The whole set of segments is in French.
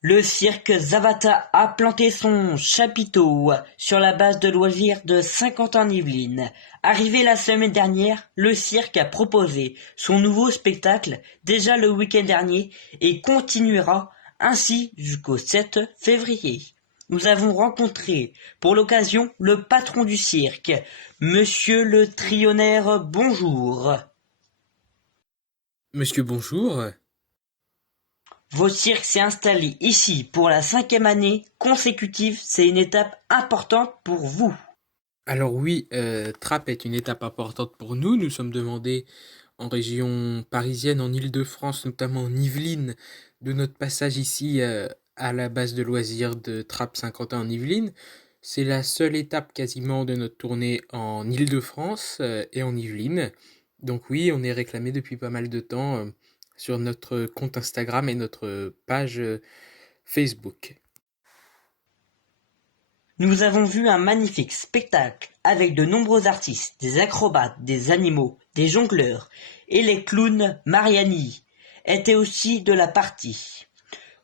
Le cirque Zavata a planté son chapiteau sur la base de loisirs de Saint-Quentin-en-Yvelines. Arrivé la semaine dernière, le cirque a proposé son nouveau spectacle déjà le week-end dernier et continuera ainsi jusqu'au 7 février. Nous avons rencontré pour l'occasion le patron du cirque, Monsieur le Trionnaire, bonjour. Monsieur bonjour. Votre cirque s'est installé ici pour la 5e année consécutive, c'est une étape importante pour vous. Alors oui, Trappes est une étape importante pour nous. Nous sommes demandés en région parisienne, en Île-de-France, notamment en Yvelines, de notre passage ici à la base de loisirs de Trappes-Saint-Quentin en Yvelines. C'est la seule étape quasiment de notre tournée en Île-de-France et en Yvelines. Donc oui, on est réclamé depuis pas mal de temps sur notre compte Instagram et notre page Facebook. Nous avons vu un magnifique spectacle avec de nombreux artistes, des acrobates, des animaux, des jongleurs et les clowns Mariani étaient aussi de la partie.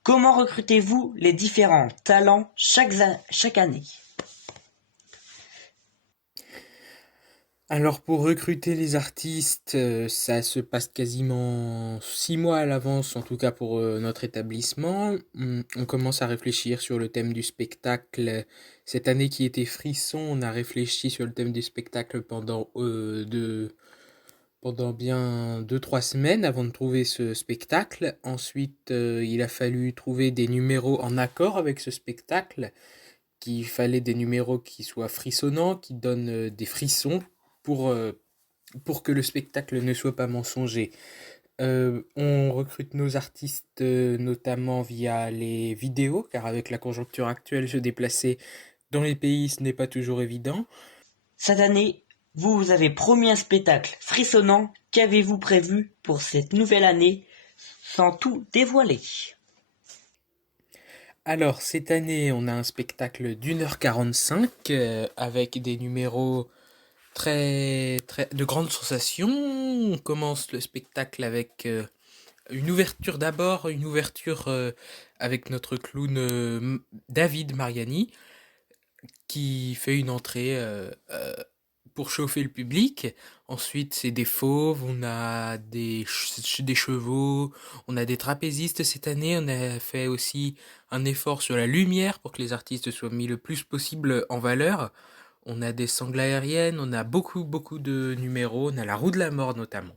Comment recrutez-vous les différents talents chaque année? Alors pour recruter les artistes, ça se passe quasiment 6 mois à l'avance, en tout cas pour notre établissement. On commence à réfléchir sur le thème du spectacle. Cette année qui était frisson, on a réfléchi sur le thème du spectacle pendant bien 2 3 semaines avant de trouver ce spectacle. Ensuite, il a fallu trouver des numéros en accord avec ce spectacle, qu'il fallait des numéros qui soient frissonnants, qui donnent des frissons pour, euh, pour que le spectacle ne soit pas mensonger. On recrute nos artistes notamment via les vidéos, car avec la conjoncture actuelle, se déplacer dans les pays, ce n'est pas toujours évident. Cette année, vous avez promis un spectacle frissonnant. Qu'avez-vous prévu pour cette nouvelle année sans tout dévoiler? Alors, cette année, on a un spectacle d'1h45 avec des numéros très de grandes sensations. On commence le spectacle avec une ouverture d'abord, une ouverture avec notre clown David Mariani qui fait une entrée pour chauffer le public. Ensuite, c'est des fauves, on a des chevaux, on a des trapézistes cette année. On a fait aussi un effort sur la lumière pour que les artistes soient mis le plus possible en valeur. On a des sangles aériennes, on a beaucoup de numéros, on a la roue de la mort notamment.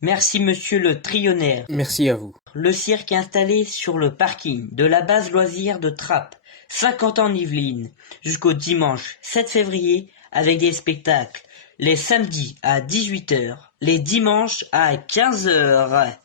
Merci monsieur le Trionnaire. Merci à vous. Le cirque est installé sur le parking de la base loisirs de Trappes, 50 ans en Yvelines, jusqu'au dimanche 7 février avec des spectacles les samedis à 18h, les dimanches à 15h.